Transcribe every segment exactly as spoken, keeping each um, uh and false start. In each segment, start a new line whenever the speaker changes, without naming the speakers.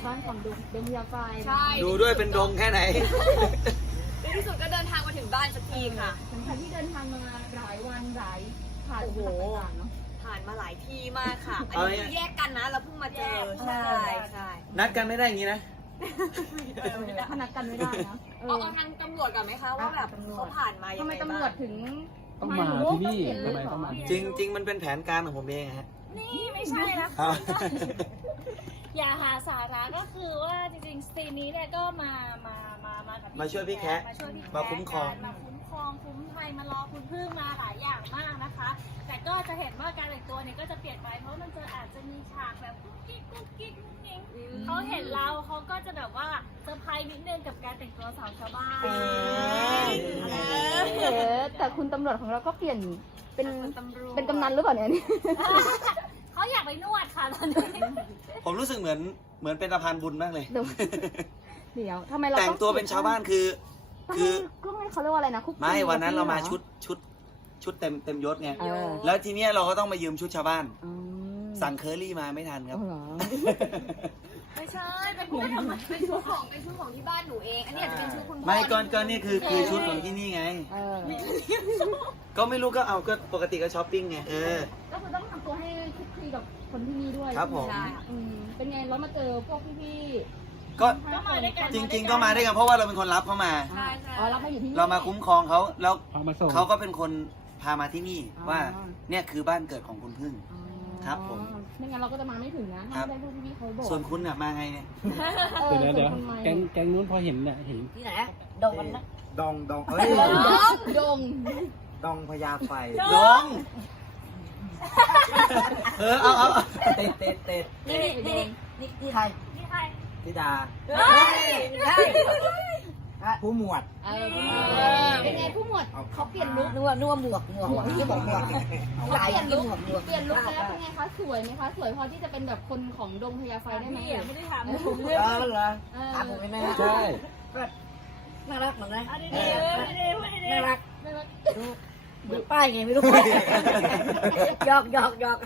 บ้านของดงดงพญาไฟ
ใช่
ดูด้วยเป็นดงแค่ไหน
ในที่สุดก็เดินทางมาถึงบ้านสักทีค่ะ
หลังจากที่เดินทางมาหลายวันหลายผ่าน
โอ้โห
ต่างๆเนาะ
ผ่านมาหลายที่มากค่ะ อัน
เอา
นี้
เนี่ย
คือแยกกันนะ เราเพิ่งมาเจอ ใช่ใช่
นัดกันไม่ได้อย่างนี้นะ
ถ้านัดกันไม่ได้นะเอ
เอา
อ
เอาทางตำรวจก่อนไหมคะว่าแบบเขาผ่านมายั
ทำ
ง
ไม
ไง
ตำร
บ้าง
วจถึง
ต้องมาที่นี่
เปลี่ยน
ทำไม
เลยเหร
ต้อง
อ
มา
จริงจริงมันเป็นแผนการของผมเองฮะ
นี่ไม่ใช่นะ
ครับ
อย่าหาสาระก็คือว่าจริงๆซีนนี้เนี่ยก็มา มา มา มากับ
มาช่วยพี่แคะ
มาช่วยพี่แคะ
มาคุ้มครอง
มาคุ้มครองคุ้มภัยมารอคุณพึ่งมาหลายอย่างมากนะคะ แต่ก็จะเห็นว่าการแต่งตัวเนี่ยก็จะเปลี่ยนไปเพราะมันจะอาจจะมีฉากแบบกุ๊กกิ๊กกุ๊กกิ๊กกุ๊กกิ๊กเขาเห็นเราเขาก็จะแบบว่าเซอร์ไพรส์นิดนึงกับการแต่งตัวสาวชาวบ้าน
เออแต่คุณตำรวจของเราก็เปลี่ยนเป็น
ตำรวจ
เป็นกำนันหรือเปล่าเนี่ย
เขาอยากไปนวดค่ะตอนนี้
ผมรู้สึกเหมือนเหมือนเป็นสะพานบุญมากเลย
เดี๋ยวเดี๋ยวทำไมเรา
แต่งตัวเป็นชาวบ้านคือ
ต้อง
คือ
ให้ต้องให้เขาเรียกว่าอะไรนะคุก
ไม่วันนั้นเรามา
หอ
ชุดชุดชุดเต็มเต็มยศไง
เออ
แล้วทีเนี้ยเราก็ต้องมายืมชุดชาวบ้าน
อืม
สั่งเคอรี่มาไม่ทันครับ
เอาเหรอ
ไม่ใช่ เป็นชุดของเป็นชุดของเป็นชุดของที่บ้านหนูเอง อันนี้อาจจะเป็นชุดคุณพ่อ
ไม่ก็ก็นี่คือคือชุดของที่นี่ไง
เออ
ก็ไม่รู้ก็เอาก็ปกติก็ช้อปปิ้งไงเออ
ก็คือต้องทำตัวให้คลุกคลีกับคนที่นี่ด้วย
ครับผม
ใช่ไหอืมเป็นไงเรามาเจอพวกพี่
ก็
ๆ
ก็มาด้วยกัน
จริง ๆ ก็มาด้วยกันเพราะว่าเราเป็นคนรับเขามา
ใช่ใช่
อ๋อเรามาอยู่ที่นี่
เรามาคุ้มครองเขาแล้ว
พามาส่ง
เขาก็เป็นคนพามาที่นี่
อ๋อ
ว่าเนี่ยคือบ้านเกิดของคุณพึ่ง
อ๋อ
ครับผม
ไม่งั้นเราก็จะมาไม่ถึงนะ
ครั
ถ้า
บ
ไม่ได้พวกพี่ๆเขาบอก
ส่วนคุณเนี่ยมาไงเนี่ย
เออ
เดี๋ยวนะเดี๋ยว
ส่นคนมา
แก๊งแก๊งนู้นพอเห็นเนี่ยเห็น
ที่ไหนดงกันนะ
ดองดองเอ้ย
ดงดง
ดองพญาไฟ
ลงเออเอาเอาเอา
เต็ดเต็ดเต็ด
นี่นี่นี่นี่นี่ใคร
นี่ใคร
ธิดา
เฮ้ยใช่
ผู้หมวด
เออเป็นไงผู้หมวดเขาเปลี่ยนลุค
นัวนัวหมวกหมวกหมวกที่บอกหมวก
เขาเปลี่ยนลุคเปลี่ยนลุคแล้วเป็นไงคะสวยไหมคะสวยพอที่จะเป็นแบบคนของดงพญาไฟได้ไหม
พี่อ่ะไม่ได้ถาม
ผม
เลย
เออเหรอ
เออ
ถามผมไหม
ใช่
น่ารักเหมือนไง
เอาดีๆเอาดีๆเอาดีๆ
น่ารัก
ไม่ว่า
เหมือนป้ายไงไม่รู้หยอกหยอกหยอก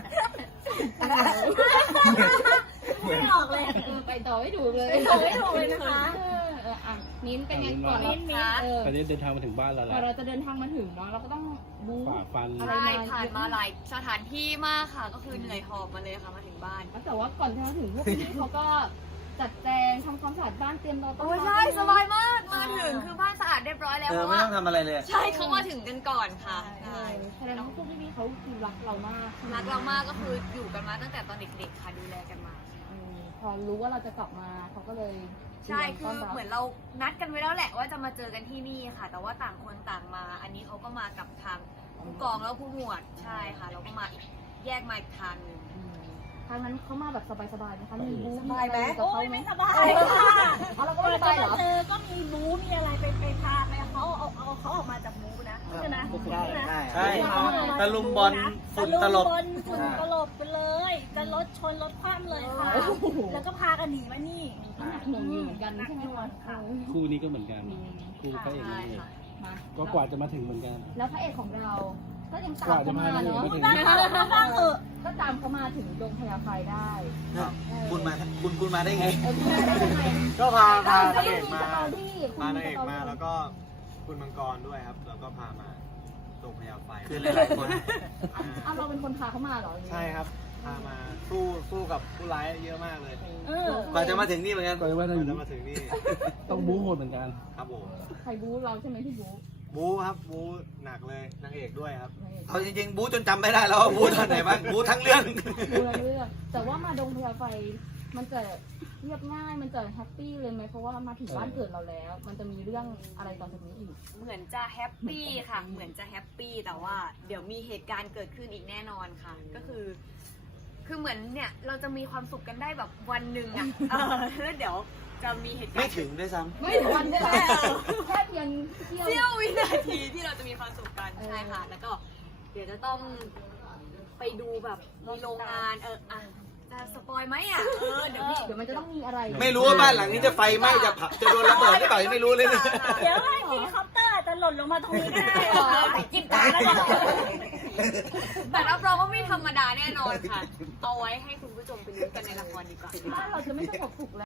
ไม่ออกเลย
เออไปต่อไม่ถูกเลย
ไปต่อไม่ถูกเลยนะคะ
เออเอออ่ะมิ้นเป็นไงก่อน
มิ้นมิ้น
เออ
ตอนนี้เดินทางมาถึงบ้านแล้วแห
พอ
ละ
เราจะเดินทางมาถึงเนาะเราก็ต้องบู๊
ฝ่าฟัน
อะไร
ใช่ผ่านมาหลายสถานที่มากค่ะ ก็คือเหนื่อยหอบมาเลยค่ะมาถึงบ้าน
แต่ว่าก่อนที่จะถึงพวกพี่เขาก็จัดแจงทำความสะอาดบ้านเตรียมรอต้อน
โอ้
รับ
ใช่สบายมากมาถึงคือบ้านสะอาดเรียบร้อยแล้ว
เอ
เพ
อ
ราะ
ไม่
ว่า
ต้องทำอะไรเลย
ใช่เขามาถึงกันก่อนค่ะ
ใช่แสดงว่าพวกพี่ๆเขาคือรักเรามาก
รักเรามากก็คืออยู่กันมาตั้งแต่ตอนเด็กๆค่ะดูแลกันมา
เออพอรู้ว่าเราจะกลับมาเขาก็เลย
ใช่คือเหมือนเรานัดกันไว้แล้วแหละว่าจะมาเจอกันที่นี่ค่ะ แต่ว่าต่างคนต่างมา อันนี้เขาก็มากับทางผู้กองแล้วผู้หมวดใช่ค่ะ เราก็มาอีกแยกมาอีกทางหนึ่ง
อืมทางนั้นเขามาแบบสบายๆนะคะมีบู๊
สบายไหม
กับ
โอ้
เขา
ย
ไหม
ไม่สบายค่ะ
เอาเราก็
ก่อ
ไม่
น
ส
จะ
บายเหร
มา
อ
เจอก็มีบู๊มีอะไรไปไปพาไปเขาเอาเอาเขาออกมาจากบู๊นะใช่ไหม
ได้
ใช่ไหม
ได้
ใช่ตะลุมบอลฝุ่นตลบ
ตะลุมบอลฝุ่นตลบไปเลย จะรถชนรถคว่ำเลยค่ะ แล้วก็พากันหนีมานี่
หนักหน่วงอยู่เหมือนกันใช่ไหมคะเออ
คู่นี้ก็เหมือนกัน คู่พระเอก
ใช่
นางเอก
ค่ะ
มา
ก็กว่าจะมาถึงเหมือนกัน
แล้วพระเอกของเรา ก็ยังตาม
กว่าจะ
เขา
มา
มา
ถึง
เนาะ
มาถึง
บ้างเถอะบ้างเถอะ
ก็ตามเขามาถึงดงพญาไฟได้
คุณมาคุณคุณมาได้ไง
เออคุณมาได้ยังไง
ก็พาพา
เขา
นาง
ยั
เอง ก
มี
มา
สตอรี่คุณ
พานางเอก
สตรี่
มาแล้วก็คุณมังกรด้วยครับ แล้วก็พามาตรงพญาไฟ
คือหลายๆคน
อ้าวเราเป็นคนพาเขามาเหรอ
ใช่ครับ พามาสู้สู้กับผู้ร้ายเยอะมากเลย
เออก
ว่าจะมาถึงนี่เหมือนกัน
ก็เลยว่า
ก่
ต้อ
อง นจะมาถึงนี่
ต้องบู๊โหดเหมือนกัน
ครับผม
ใครบู๊เราใช่ไหมพี่บู๊
บู๊ครับบู๊หนักเลยนางเอกด้วยครับ
เอาจริงๆบู๊จนจำไม่ได้แล้วว่าบู๊ตอนไหนบ้างบู๊ทั้งเรื่อง
บู๊อะไรเรื่องแต่ว่ามาดงพญาไฟ มันจะเรียบง่ายมันจะแฮปปี้เลยไหมเพราะว่ามาถึงบ้านเกิดเราแล้ว มันจะมีเรื่องอะไรต่อจากนี้อีก
เหมือนจะแฮปปี้ค่ะ เหมือนจะแฮปปี้แต่ว่าเดี๋ยวมีเหตุการณ์เกิดขึ้นอีกแน่นอนค่ะ ก็คือ คือเหมือนเนี่ยเราจะมีความสุขกันได้แบบวันหนึ่งอะเออแล้วเดี๋ยวจะมีเหตุการณ์
ไม่ถึงด้วยซ้
ไม่ถึงวันแค่แค่เพียงเที่ยว
เสี้ยววินาทีที่เราจะมีความสุขกัน
เออ
ใช่ค่ะ แล้วก็เดี๋ยวจะต้องไปดูแบบมีโรงงานเอออ่ะจะสปอยไหมอ่ะเออเดี๋ยวมี
เดี๋ยวมันจะต้องมีอะไร
ำไม่รู้ว่าบ้านหลังนี้จะไฟไหม้จะผับจะโดนระเบิดหรือเปล่ายังไม่รู้เลยนะ
เดี๋ยวไอ้เฮลิคอปเตอร์จะหล่นลงมาตรงนี้ก็ได้ไปจิ้มตาแล้วก็
แต่รับรองว่าไม่ธรรมดาแน่นอนค่ะ เอาไว้ให้คุณผู้ชมไปลุ้นกันในละครดีกว่า
บ้านเราจะไม่สงบสุขแล้ว